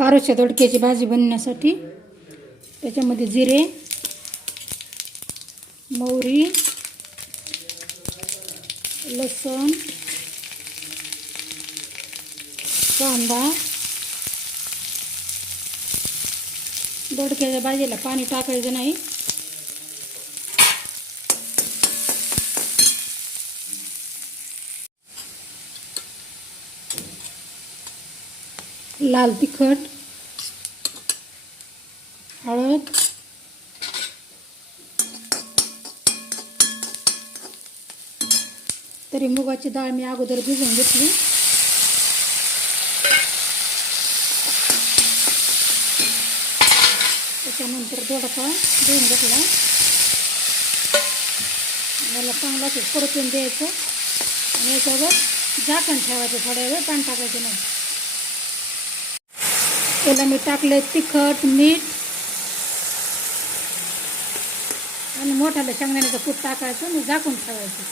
पारोशा दोडक्याची भाजी बनवण्यासाठी त्याच्यामध्ये जिरे, मोहरी, लसूण, कांदा, दोडक्याच्या भाजीला पाणी टाकायचं नाही. लाल तिखट, हळद, तरी मुगाची डाळ मी अगोदर भिजवून घेतली. त्याच्यानंतर दोडका धुवून घेतला. मला चांगला परतून द्यायचं आणि याच्यावर झाकण ठेवायचं. थोड्या वेळ पाणी टाकायचं नाही. त्याला मी टाकले तिखट, मीठ आणि मोठालं शेंगदाण्याचं कूट टाकायचं आणि झाकून ठेवायचं.